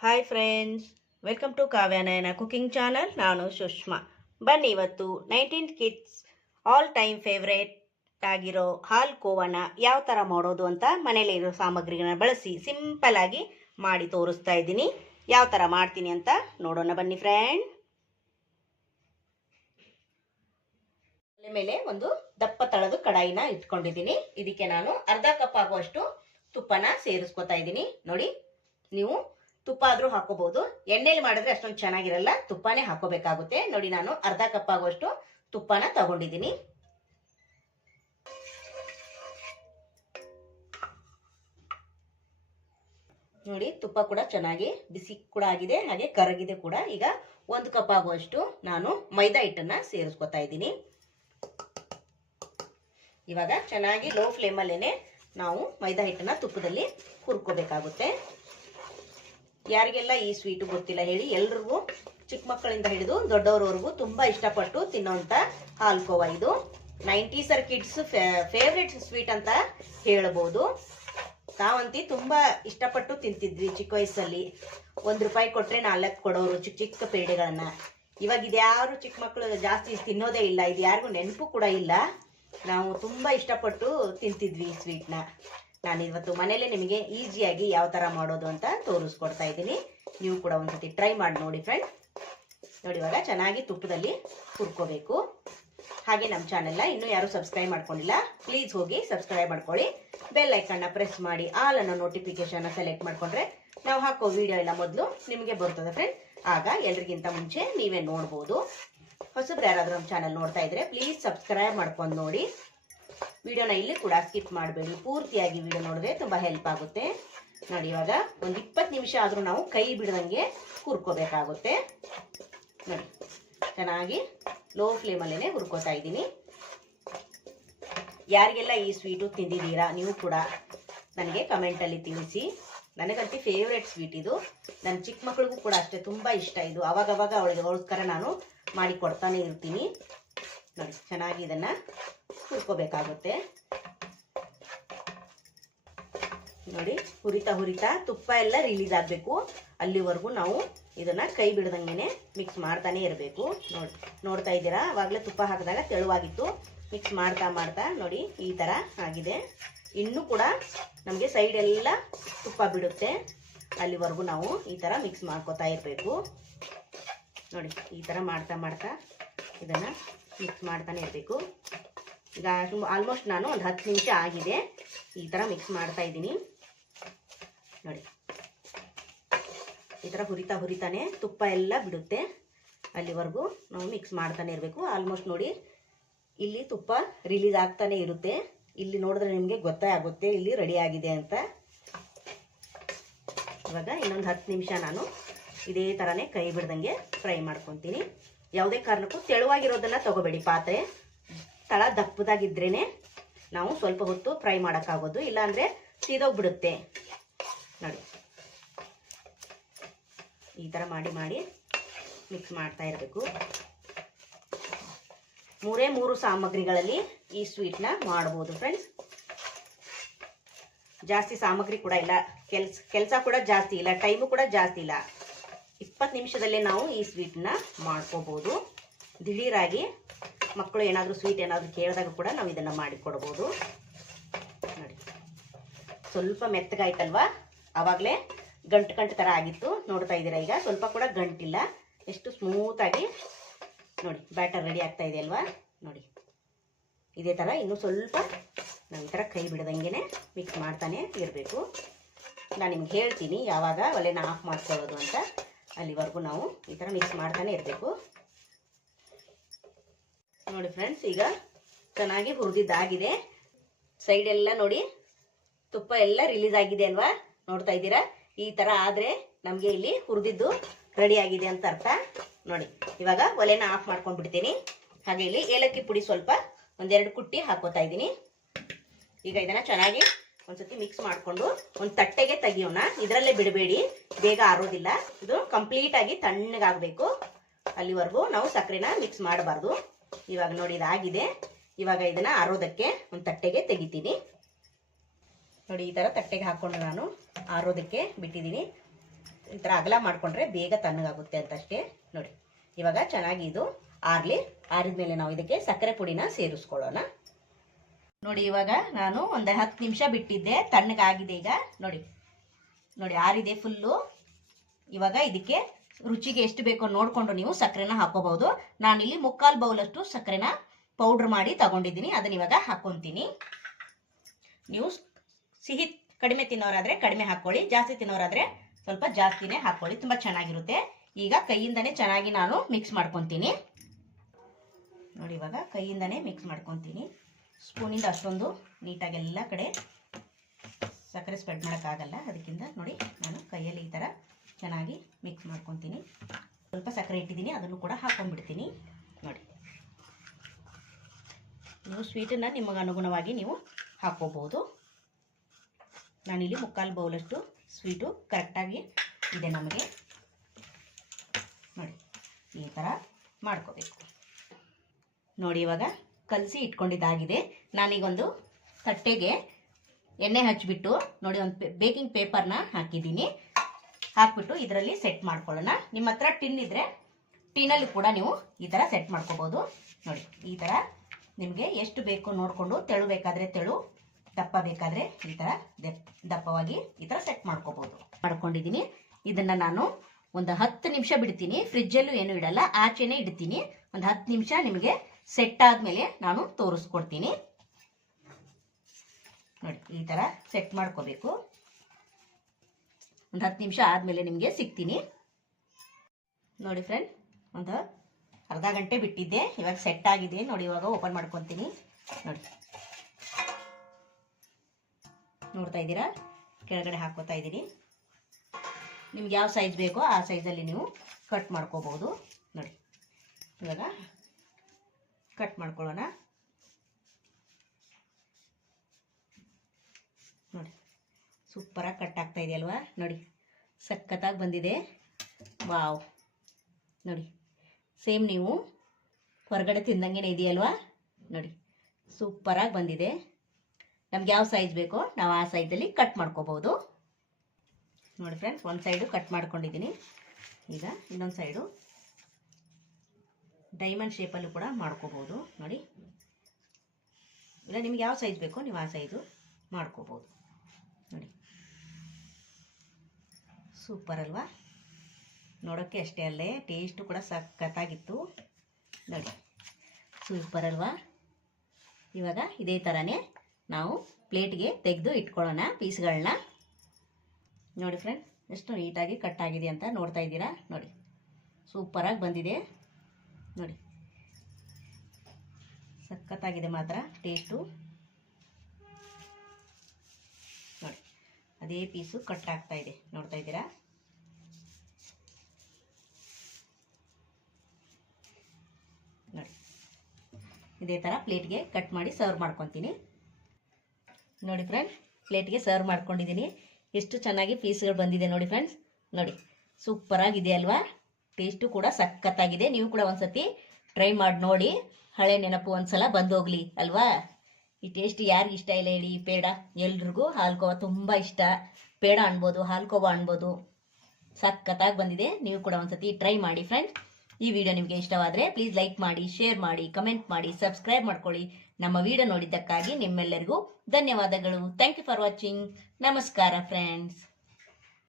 Hi friends, welcome to Kavyanayana cooking channel. ನಾನು ಸುಷ್ಮಾ. ಬನ್ನಿ ಇವತ್ತು 19 ಕಿಡ್ಸ್ ಆಲ್ ಟೈಮ್ ಫೇವ್ರೇಟ್ ಆಗಿರೋ ಹಾಲು ಕೋವನ ಯಾವ ಥರ ಮಾಡೋದು ಅಂತ ಮನೇಲಿರೋ ಸಾಮಗ್ರಿಗಳನ್ನ ಬಳಸಿ ಸಿಂಪಲ್ ಆಗಿ ಮಾಡಿ ತೋರಿಸ್ತಾ ಇದ್ದೀನಿ. ಯಾವ ಥರ ಮಾಡ್ತೀನಿ ಅಂತ ನೋಡೋಣ ಬನ್ನಿ ಫ್ರೆಂಡ್. ಮೇಲೆ ಒಂದು ದಪ್ಪ ತಳದ ಕಡಾಯಿನ ಇಟ್ಕೊಂಡಿದ್ದೀನಿ. ಇದಕ್ಕೆ ನಾನು ಅರ್ಧ ಕಪ್ ಆಗುವಷ್ಟು ತುಪ್ಪನ ಸೇರಿಸ್ಕೊತಾ ಇದ್ದೀನಿ. ನೋಡಿ, ನೀವು ತುಪ್ಪ ಆದ್ರೂ ಹಾಕೋಬಹುದು. ಎಣ್ಣೆಲಿ ಮಾಡಿದ್ರೆ ಅಷ್ಟೊಂದು ಚೆನ್ನಾಗಿರಲ್ಲ, ತುಪ್ಪನೇ ಹಾಕೋಬೇಕಾಗುತ್ತೆ. ನೋಡಿ, ನಾನು ಅರ್ಧ ಕಪ್ ಆಗುವಷ್ಟು ತುಪ್ಪನ ತಗೊಂಡಿದ್ದೀನಿ. ನೋಡಿ, ತುಪ್ಪ ಕೂಡ ಚೆನ್ನಾಗಿ ಬಿಸಿ ಕೂಡ ಆಗಿದೆ, ಹಾಗೆ ಕರಗಿದೆ ಕೂಡ. ಈಗ 1 ಕಪ್ ಆಗುವಷ್ಟು ನಾನು ಮೈದಾ ಹಿಟ್ಟನ್ನ ಸೇರಿಸ್ಕೊತಾ ಇದ್ದೀನಿ. ಇವಾಗ ಚೆನ್ನಾಗಿ ಲೋ ಫ್ಲೇಮಲ್ಲೇನೆ ನಾವು ಮೈದಾ ಹಿಟ್ಟನ್ನ ತುಪ್ಪದಲ್ಲಿ ಹುರ್ಕೋಬೇಕಾಗುತ್ತೆ. ಯಾರಿಗೆಲ್ಲ ಈ ಸ್ವೀಟು ಗೊತ್ತಿಲ್ಲ ಹೇಳಿ, ಎಲ್ರಿಗೂ ಚಿಕ್ಕ ಮಕ್ಕಳಿಂದ ಹಿಡಿದು ದೊಡ್ಡವರವರೆಗೂ ತುಂಬಾ ಇಷ್ಟಪಟ್ಟು ತಿನ್ನೋಂಥ ಹಾಲ್ಕೋವಾ ಇದು. 90s ಕಿಡ್ಸ್ ಫೇವ್ರೆಟ್ ಸ್ವೀಟ್ ಅಂತ ಹೇಳಬಹುದು. ನಾವಂತಿ ತುಂಬಾ ಇಷ್ಟಪಟ್ಟು ತಿಂತಿದ್ವಿ ಚಿಕ್ಕ ವಯಸ್ಸಲ್ಲಿ. ₹1 ಕೊಟ್ರೆ 4 ಕೊಡೋರು ಚಿಕ್ಕ ಚಿಕ್ಕ ಪೇಡೆಗಳನ್ನ. ಇವಾಗ ಇದ್ಯಾರು ಚಿಕ್ಕ ಮಕ್ಕಳು ಜಾಸ್ತಿ ತಿನ್ನೋದೇ ಇಲ್ಲ, ಇದು ಯಾರಿಗೂ ನೆನಪು ಕೂಡ ಇಲ್ಲ. ನಾವು ತುಂಬಾ ಇಷ್ಟಪಟ್ಟು ತಿಂತಿದ್ವಿ ಈ ಸ್ವೀಟ್ನ. ನಾನು ಇವತ್ತು ಮನೇಲೆ ನಿಮಗೆ ಈಸಿಯಾಗಿ ಯಾವ ಥರ ಮಾಡೋದು ಅಂತ ತೋರಿಸ್ಕೊಡ್ತಾ ಇದ್ದೀನಿ. ನೀವು ಕೂಡ ಒಂದ್ಸತಿ ಟ್ರೈ ಮಾಡಿ ನೋಡಿ ಫ್ರೆಂಡ್. ನೋಡಿ, ಇವಾಗ ಚೆನ್ನಾಗಿ ತುಪ್ಪದಲ್ಲಿ ಹುರ್ಕೋಬೇಕು. ಹಾಗೆ ನಮ್ಮ ಚಾನೆಲ್ನ ಇನ್ನೂ ಯಾರು ಸಬ್ಸ್ಕ್ರೈಬ್ ಮಾಡ್ಕೊಂಡಿಲ್ಲ, ಪ್ಲೀಸ್ ಹೋಗಿ ಸಬ್ಸ್ಕ್ರೈಬ್ ಮಾಡ್ಕೊಳ್ಳಿ. ಬೆಲ್ ಐಕನ್ನ ಪ್ರೆಸ್ ಮಾಡಿ ಆಲ್ ಅನ್ನೋ ನೋಟಿಫಿಕೇಶನ್ ಸೆಲೆಕ್ಟ್ ಮಾಡ್ಕೊಂಡ್ರೆ ನಾವು ಹಾಕೋ ವಿಡಿಯೋ ಎಲ್ಲ ಮೊದಲು ನಿಮಗೆ ಬರ್ತದೆ ಫ್ರೆಂಡ್. ಆಗ ಎಲ್ರಿಗಿಂತ ಮುಂಚೆ ನೀವೇ ನೋಡ್ಬೋದು. ಹೊಸಬ್ರು ಯಾರಾದರೂ ನಮ್ಮ ಚಾನಲ್ ನೋಡ್ತಾ ಇದ್ರೆ ಪ್ಲೀಸ್ ಸಬ್ಸ್ಕ್ರೈಬ್ ಮಾಡ್ಕೊಂಡು ನೋಡಿ. ವಿಡಿಯೋನ ಇಲ್ಲಿ ಕೂಡ ಸ್ಕಿಪ್ ಮಾಡಬೇಡಿ, ಪೂರ್ತಿಯಾಗಿ ವಿಡಿಯೋ ನೋಡಿದ್ರೆ ತುಂಬಾ ಹೆಲ್ಪ್ ಆಗುತ್ತೆ. ನೋಡಿ, ಇವಾಗ ಒಂದು 20 ನಿಮಿಷ ಆದ್ರೂ ನಾವು ಕೈ ಬಿಡದಂಗೆ ಹುರ್ಕೋಬೇಕಾಗುತ್ತೆ. ನೋಡಿ, ಚೆನ್ನಾಗಿ ಲೋ ಫ್ಲೇಮಲ್ಲೇನೆ ಹುರ್ಕೋತಾ ಇದ್ದೀನಿ. ಯಾರಿಗೆಲ್ಲ ಈ ಸ್ವೀಟು ತಿಂದಿದ್ದೀರಾ ನೀವು ಕೂಡ ನನಗೆ ಕಮೆಂಟಲ್ಲಿ ತಿಳಿಸಿ. ನನಗಂತೂ ಫೇವ್ರೆಟ್ ಸ್ವೀಟ್ ಇದು. ನನ್ನ ಚಿಕ್ಕ ಮಕ್ಕಳಿಗೂ ಕೂಡ ಅಷ್ಟೇ ತುಂಬಾ ಇಷ್ಟ ಇದು. ಅವಾಗವಾಗ ಅವಳಿಗೋಸ್ಕರ ನಾನು ಮಾಡಿ ಕೊಡ್ತಾನೆ ಇರ್ತೀನಿ. ನೋಡಿ, ಚೆನ್ನಾಗಿ ಇದನ್ನ ಹುರ್ಕೋಬೇಕಾಗುತ್ತೆ. ನೋಡಿ, ಹುರಿತಾ ತುಪ್ಪ ಎಲ್ಲ ರಿಲೀಸ್ ಆಗಬೇಕು. ಅಲ್ಲಿವರೆಗೂ ನಾವು ಇದನ್ನ ಕೈ ಬಿಡದಂಗೆನೆ ಮಿಕ್ಸ್ ಮಾಡ್ತಾನೆ ಇರಬೇಕು. ನೋಡ್ತಾ ಇದ್ದೀರಾ, ಅವಾಗಲೇ ತುಪ್ಪ ಹಾಕಿದಾಗ ತೆಳುವಾಗಿತ್ತು. ಮಿಕ್ಸ್ ಮಾಡ್ತಾ ನೋಡಿ ಈ ತರ ಆಗಿದೆ. ಇನ್ನೂ ಕೂಡ ನಮಗೆ ಸೈಡ್ ಎಲ್ಲ ತುಪ್ಪ ಬಿಡುತ್ತೆ. ಅಲ್ಲಿವರೆಗೂ ನಾವು ಈ ತರ ಮಿಕ್ಸ್ ಮಾಡ್ಕೋತಾ ಇರಬೇಕು. ನೋಡಿ, ಈ ತರ ಮಾಡ್ತಾ ಇದನ್ನ ಮಿಕ್ಸ್ ಮಾಡ್ತಾನೆ ಇರಬೇಕು. ಈಗ ಆಲ್ಮೋಸ್ಟ್ ನಾನು ಒಂದು 10 ನಿಮಿಷ ಆಗಿದೆ. ಈ ಥರ ಮಿಕ್ಸ್ ಮಾಡ್ತಾ ಇದ್ದೀನಿ. ನೋಡಿ, ಈ ಥರ ಹುರಿತಾನೆ ತುಪ್ಪ ಎಲ್ಲ ಬಿಡುತ್ತೆ. ಅಲ್ಲಿವರೆಗೂ ನಾವು ಮಿಕ್ಸ್ ಮಾಡ್ತಾನೆ ಇರಬೇಕು. ಆಲ್ಮೋಸ್ಟ್ ನೋಡಿ, ಇಲ್ಲಿ ತುಪ್ಪ ರಿಲೀಸ್ ಆಗ್ತಾನೆ ಇರುತ್ತೆ. ಇಲ್ಲಿ ನೋಡಿದ್ರೆ ನಿಮಗೆ ಗೊತ್ತೇ ಆಗುತ್ತೆ ಇಲ್ಲಿ ರೆಡಿ ಆಗಿದೆ ಅಂತ. ಇವಾಗ ಇನ್ನೊಂದು 10 ನಿಮಿಷ ನಾನು ಇದೇ ಥರನೇ ಕೈ ಬಿಡ್ದಂಗೆ ಫ್ರೈ ಮಾಡ್ಕೊತೀನಿ. ಯಾವುದೇ ಕಾರಣಕ್ಕೂ ತೆಳುವಾಗಿರೋದನ್ನ ತಗೋಬೇಡಿ. ಪಾತ್ರೆ ತಳ ದಪ್ಪದಾಗಿದ್ರೇನೆ ನಾವು ಸ್ವಲ್ಪ ಹೊತ್ತು ಫ್ರೈ ಮಾಡೋಕ್ಕಾಗೋದು, ಇಲ್ಲಾಂದರೆ ಸೀದೋಗ್ಬಿಡುತ್ತೆ. ನೋಡಿ, ಈ ಥರ ಮಾಡಿ ಮಿಕ್ಸ್ ಮಾಡ್ತಾ ಇರಬೇಕು. 3 ಸಾಮಗ್ರಿಗಳಲ್ಲಿ ಈ ಸ್ವೀಟ್ನ ಮಾಡ್ಬೋದು ಫ್ರೆಂಡ್ಸ್. ಜಾಸ್ತಿ ಸಾಮಗ್ರಿ ಕೂಡ ಇಲ್ಲ, ಕೆಲಸ ಕೂಡ ಜಾಸ್ತಿ ಇಲ್ಲ, ಟೈಮು ಕೂಡ ಜಾಸ್ತಿ ಇಲ್ಲ. 20 ನಿಮಿಷದಲ್ಲೇ ನಾವು ಈ ಸ್ವೀಟ್ನ ಮಾಡ್ಕೋಬೋದು. ದಿಢೀರಾಗಿ ಮಕ್ಕಳು ಏನಾದರೂ ಸ್ವೀಟ್ ಏನಾದರೂ ಕೇಳಿದಾಗ ಕೂಡ ನಾವು ಇದನ್ನು ಮಾಡಿಕೊಡ್ಬೋದು. ನೋಡಿ, ಸ್ವಲ್ಪ ಮೆತ್ತಗಾಯ್ತಲ್ವಾ, ಆವಾಗಲೇ ಗಂಟು ಥರ ಆಗಿತ್ತು. ನೋಡ್ತಾ ಇದ್ದೀರಾ, ಈಗ ಸ್ವಲ್ಪ ಕೂಡ ಗಂಟಿಲ್ಲ, ಎಷ್ಟು ಸ್ಮೂತಾಗಿ ನೋಡಿ ಬ್ಯಾಟರ್ ರೆಡಿ ಆಗ್ತಾ ಇದೆ ಅಲ್ವಾ. ನೋಡಿ, ಇದೇ ಥರ ಇನ್ನೂ ಸ್ವಲ್ಪ ನಾವು ಈ ಥರ ಕೈ ಬಿಡದಂಗೆ ಮಿಕ್ಸ್ ಮಾಡ್ತಾನೆ ಇರಬೇಕು. ನಾನು ನಿಮ್ಗೆ ಹೇಳ್ತೀನಿ ಯಾವಾಗ ಒಲೆನ ಆಫ್ ಮಾಡ್ಕೊಳ್ಳೋದು ಅಂತ. ಅಲ್ಲಿವರೆಗೂ ನಾವು ಈ ಥರ ಮಿಕ್ಸ್ ಮಾಡ್ತಾನೆ ಇರಬೇಕು. ನೋಡಿ ಫ್ರೆಂಡ್ಸ್, ಈಗ ಚೆನ್ನಾಗಿ ಹುರಿದಿದ್ದಾಗಿದೆ. ಸೈಡ್ ಎಲ್ಲ ನೋಡಿ ತುಪ್ಪ ಎಲ್ಲ ರಿಲೀಸ್ ಆಗಿದೆ ಅಲ್ವಾ. ನೋಡ್ತಾ ಇದ್ದೀರಾ, ಈ ಥರ ಆದರೆ ನಮಗೆ ಇಲ್ಲಿ ಹುರಿದಿದ್ದು ರೆಡಿ ಆಗಿದೆ ಅಂತ ಅರ್ಥ. ನೋಡಿ, ಇವಾಗ ಒಲೆನ ಆಫ್ ಮಾಡ್ಕೊಂಡು ಬಿಡ್ತೀನಿ. ಹಾಗೆ ಇಲ್ಲಿ ಏಲಕ್ಕಿ ಪುಡಿ ಸ್ವಲ್ಪ 1-2 ಕುಟ್ಟಿ ಹಾಕೋತಾ ಇದ್ದೀನಿ. ಈಗ ಇದನ್ನು ಚೆನ್ನಾಗಿ ಒಂದ್ಸತಿ ಮಿಕ್ಸ್ ಮಾಡಿಕೊಂಡು ಒಂದು ತಟ್ಟೆಗೆ ತೆಗಿಯೋಣ. ಇದರಲ್ಲೇ ಬಿಡಬೇಡಿ, ಬೇಗ ಆರೋದಿಲ್ಲ. ಇದು ಕಂಪ್ಲೀಟ್ ಆಗಿ ತಣ್ಣಗಾಗಬೇಕು. ಅಲ್ಲಿವರೆಗೂ ನಾವು ಸಕ್ಕರೆನ ಮಿಕ್ಸ್ ಮಾಡಬಾರ್ದು. ಇವಾಗ ನೋಡಿ ಇದಾಗಿದೆ. ಇವಾಗ ಇದನ್ನ ಆರೋದಕ್ಕೆ ಒಂದು ತಟ್ಟೆಗೆ ತೆಗಿತೀನಿ. ನೋಡಿ, ಈ ಥರ ತಟ್ಟೆಗೆ ಹಾಕ್ಕೊಂಡು ನಾನು ಆರೋದಕ್ಕೆ ಬಿಟ್ಟಿದ್ದೀನಿ. ಈ ಥರ ಅಗಲ ಮಾಡಿಕೊಂಡ್ರೆ ಬೇಗ ತಣ್ಣಗಾಗುತ್ತೆ ಅಂತಷ್ಟೇ. ನೋಡಿ ಇವಾಗ ಚೆನ್ನಾಗಿ ಇದು ಆರಿದ್ಮೇಲೆ ನಾವು ಇದಕ್ಕೆ ಸಕ್ಕರೆ ಪುಡಿನ ಸೇರಿಸ್ಕೊಳ್ಳೋಣ. ನೋಡಿ ಇವಾಗ ನಾನು ಒಂದು 10 ನಿಮಿಷ ಬಿಟ್ಟಿದ್ದೆ, ತಣ್ಣಗಾಗಿದೆ. ಈಗ ನೋಡಿ ನೋಡಿ ಆರಿದೆ ಫುಲ್ಲು. ಇವಾಗ ಇದಕ್ಕೆ ರುಚಿಗೆ ಎಷ್ಟು ಬೇಕೋ ನೋಡಿಕೊಂಡು ನೀವು ಸಕ್ಕರೆನ ಹಾಕೋಬಹುದು. ನಾನಿಲ್ಲಿ 3/4 ಬೌಲಷ್ಟು ಸಕ್ಕರೆನ ಪೌಡ್ರ್ ಮಾಡಿ ತಗೊಂಡಿದ್ದೀನಿ, ಅದನ್ನ ಇವಾಗ ಹಾಕ್ಕೊತೀನಿ. ನೀವು ಸಿಹಿ ಕಡಿಮೆ ತಿನ್ನೋರಾದರೆ ಕಡಿಮೆ ಹಾಕ್ಕೊಳ್ಳಿ, ಜಾಸ್ತಿ ತಿನ್ನೋರಾದರೆ ಸ್ವಲ್ಪ ಜಾಸ್ತಿನೇ ಹಾಕ್ಕೊಳ್ಳಿ, ತುಂಬ ಚೆನ್ನಾಗಿರುತ್ತೆ. ಈಗ ಕೈಯಿಂದನೇ ಚೆನ್ನಾಗಿ ನಾನು ಮಿಕ್ಸ್ ಮಾಡ್ಕೊತೀನಿ. ನೋಡಿ ಇವಾಗ ಕೈಯಿಂದನೇ ಮಿಕ್ಸ್ ಮಾಡ್ಕೊತೀನಿ. ಸ್ಪೂನಿಂದ ಅಷ್ಟೊಂದು ನೀಟಾಗಿ ಎಲ್ಲ ಕಡೆ ಸಕ್ಕರೆ ಸ್ಪ್ರೆಡ್ ಮಾಡೋಕ್ಕಾಗಲ್ಲ, ಅದಕ್ಕಿಂತ ನೋಡಿ ನಾನು ಕೈಯಲ್ಲಿ ಈ ಥರ ಚೆನ್ನಾಗಿ ಮಿಕ್ಸ್ ಮಾಡ್ಕೊತೀನಿ. ಸ್ವಲ್ಪ ಸಕ್ಕರೆ ಇಟ್ಟಿದ್ದೀನಿ, ಅದನ್ನು ಕೂಡ ಹಾಕ್ಕೊಂಡ್ಬಿಡ್ತೀನಿ. ನೋಡಿ ನೀವು ಸ್ವೀಟನ್ನು ನಿಮಗೆ ಅನುಗುಣವಾಗಿ ನೀವು ಹಾಕ್ಕೋಬೋದು. ನಾನಿಲ್ಲಿ 3/4 ಬೌಲಷ್ಟು ಸ್ವೀಟು ಕರೆಕ್ಟಾಗಿ ಇದೆ ನಮಗೆ. ನೋಡಿ ಈ ಥರ ಮಾಡ್ಕೋಬೇಕು. ನೋಡಿ ಇವಾಗ ಕಲಸಿ ಇಟ್ಕೊಂಡಿದ್ದಾಗಿದೆ. ನಾನೀಗೊಂದು ತಟ್ಟೆಗೆ ಎಣ್ಣೆ ಹಚ್ಚಿಬಿಟ್ಟು ನೋಡಿ ಒಂದು ಬೇಕಿಂಗ್ ಪೇಪರ್ನ ಹಾಕಿದ್ದೀನಿ. ಹಾಕ್ಬಿಟ್ಟು ಇದರಲ್ಲಿ ಸೆಟ್ ಮಾಡ್ಕೊಳ್ಳೋಣ. ನಿಮ್ಮ ಹತ್ರ ಟಿನ್ ಇದ್ದರೆ ಟಿನ್ನಲ್ಲಿ ಕೂಡ ನೀವು ಈ ಥರ ಸೆಟ್ ಮಾಡ್ಕೋಬೋದು. ನೋಡಿ ಈ ಥರ ನಿಮಗೆ ಎಷ್ಟು ಬೇಕು ನೋಡಿಕೊಂಡು, ತೆಳು ಬೇಕಾದರೆ ತೆಳು, ದಪ್ಪ ಬೇಕಾದರೆ ಈ ಥರ ದಪ್ಪವಾಗಿ ಈ ಥರ ಸೆಟ್ ಮಾಡ್ಕೋಬೋದು. ಮಾಡ್ಕೊಂಡಿದ್ದೀನಿ. ಇದನ್ನು ನಾನು ಒಂದು 10 ನಿಮಿಷ ಬಿಡ್ತೀನಿ. ಫ್ರಿಜ್ಜಲ್ಲೂ ಏನು ಇಡಲ್ಲ, ಆಚೆನೇ ಇಡ್ತೀನಿ. ಒಂದು 10 ನಿಮಿಷ ನಿಮಗೆ ಸೆಟ್ ಆದಮೇಲೆ ನಾನು ತೋರಿಸ್ಕೊಡ್ತೀನಿ. ನೋಡಿ ಈ ಥರ ಸೆಟ್ ಮಾಡ್ಕೋಬೇಕು. ಒಂದು 10 ನಿಮಿಷ ಆದಮೇಲೆ ನಿಮಗೆ ಸಿಗ್ತೀನಿ. ನೋಡಿ ಫ್ರೆಂಡ್, ಒಂದು ಅರ್ಧ ಗಂಟೆ ಬಿಟ್ಟಿದ್ದೆ, ಇವಾಗ ಸೆಟ್ ಆಗಿದೆ. ನೋಡಿ ಇವಾಗ ಓಪನ್ ಮಾಡ್ಕೊತೀನಿ. ನೋಡಿ ನೋಡ್ತಾ ಇದ್ದೀರಾ, ಕೆಳಗಡೆ ಹಾಕೋತಾ ಇದ್ದೀನಿ. ನಿಮ್ಗೆ ಯಾವ ಸೈಜ್ ಬೇಕೋ ಆ ಸೈಜಲ್ಲಿ ನೀವು ಕಟ್ ಮಾಡ್ಕೋಬಹುದು. ನೋಡಿ ಇವಾಗ ಕಟ್ ಮಾಡ್ಕೊಳ್ಳೋಣ. ನೋಡಿ ಸೂಪರಾಗಿ ಕಟ್ ಆಗ್ತಾ ಇದೆ ಅಲ್ವಾ? ನೋಡಿ ಸಖತ್ತಾಗಿ ಬಂದಿದೆ. ವಾವ್, ನೋಡಿ ಸೇಮ್ ನೀವು ಹೊರಗಡೆ ತಿಂದಂಗೆ ಇದೆಯಲ್ವಾ? ನೋಡಿ ಸೂಪರಾಗಿ ಬಂದಿದೆ. ನಮ್ಗೆ ಯಾವ ಸೈಜ್ ಬೇಕೋ ನಾವು ಆ ಸೈಜಲ್ಲಿ ಕಟ್ ಮಾಡ್ಕೋಬಹುದು. ನೋಡಿ ಫ್ರೆಂಡ್ಸ್, ಒಂದು ಸೈಡು ಕಟ್ ಮಾಡ್ಕೊಂಡಿದ್ದೀನಿ. ಈಗ ಇನ್ನೊಂದು ಸೈಡು ಡೈಮಂಡ್ ಶೇಪಲ್ಲೂ ಕೂಡ ಮಾಡ್ಕೋಬಹುದು. ನೋಡಿ ಇಲ್ಲ ನಿಮ್ಗೆ ಯಾವ ಸೈಜ್ ಬೇಕೋ ನೀವು ಆ ಸೈಜು ಮಾಡ್ಕೋಬಹುದು. ನೋಡಿ ಸೂಪರ್ ಅಲ್ವಾ? ನೋಡೋಕ್ಕೆ ಅಷ್ಟೇ ಅಲ್ಲೇ ಟೇಸ್ಟು ಕೂಡ ಸಖತ್ತಾಗಿತ್ತು. ನೋಡಿ ಸೂಪರ್ ಅಲ್ವಾ? ಇವಾಗ ಇದೇ ಥರನೇ ನಾವು ಪ್ಲೇಟ್ಗೆ ತೆಗೆದು ಇಟ್ಕೊಳ್ಳೋಣ ಪೀಸ್ಗಳನ್ನ. ನೋಡಿ ಫ್ರೆಂಡ್, ಎಷ್ಟು ನೀಟಾಗಿ ಕಟ್ ಆಗಿದೆ ಅಂತ ನೋಡ್ತಾ ಇದ್ದೀರಾ? ನೋಡಿ ಸೂಪರಾಗಿ ಬಂದಿದೆ. ನೋಡಿ ಸಖತ್ತಾಗಿದೆ ಮಾತ್ರ ಟೇಸ್ಟು. ನೋಡಿ ಅದೇ ಪೀಸು ಕಟ್ ಆಗ್ತಾ ಇದೆ, ನೋಡ್ತಾ ಇದ್ದೀರಾ? ನೋಡಿ ಇದೇ ಥರ ಪ್ಲೇಟ್ಗೆ ಕಟ್ ಮಾಡಿ ಸರ್ವ್ ಮಾಡ್ಕೊತೀನಿ. ನೋಡಿ ಫ್ರೆಂಡ್ಸ್, ಪ್ಲೇಟ್ಗೆ ಸರ್ವ್ ಮಾಡ್ಕೊಂಡಿದ್ದೀನಿ. ಎಷ್ಟು ಚೆನ್ನಾಗಿ ಪೀಸ್ಗಳು ಬಂದಿದೆ ನೋಡಿ ಫ್ರೆಂಡ್ಸ್. ನೋಡಿ ಸೂಪರಾಗಿದೆ ಅಲ್ವಾ? ಟೇಸ್ಟು ಕೂಡ ಸಖತ್ತಾಗಿದೆ. ನೀವು ಕೂಡ ಒಂದ್ಸತಿ ಟ್ರೈ ಮಾಡಿ ನೋಡಿ, ಹಳೆ ನೆನಪು ಒಂದ್ಸಲ ಬಂದೋಗ್ಲಿ ಅಲ್ವಾ? ಈ ಟೇಸ್ಟ್ ಯಾರಿಗೆ ಇಷ್ಟ ಇಲ್ಲ ಹೇಳಿ? ಪೇಡ ಎಲ್ರಿಗೂ ಹಾಲ್ಕೋವ ತುಂಬ ಇಷ್ಟ. ಪೇಡ ಅನ್ಬೋದು, ಹಾಲ್ಕೋವ ಅನ್ಬೋದು. ಸಖತ್ತಾಗಿ ಬಂದಿದೆ. ನೀವು ಕೂಡ ಒಂದ್ಸತಿ ಟ್ರೈ ಮಾಡಿ ಫ್ರೆಂಡ್ಸ್. ಈ ವಿಡಿಯೋ ನಿಮಗೆ ಇಷ್ಟವಾದರೆ ಪ್ಲೀಸ್ ಲೈಕ್ ಮಾಡಿ, ಶೇರ್ ಮಾಡಿ, ಕಮೆಂಟ್ ಮಾಡಿ, ಸಬ್ಸ್ಕ್ರೈಬ್ ಮಾಡ್ಕೊಳ್ಳಿ. ನಮ್ಮ ವಿಡಿಯೋ ನೋಡಿದ್ದಕ್ಕಾಗಿ ನಿಮ್ಮೆಲ್ಲರಿಗೂ ಧನ್ಯವಾದಗಳು. Thank you for watching. ನಮಸ್ಕಾರ ಫ್ರೆಂಡ್ಸ್.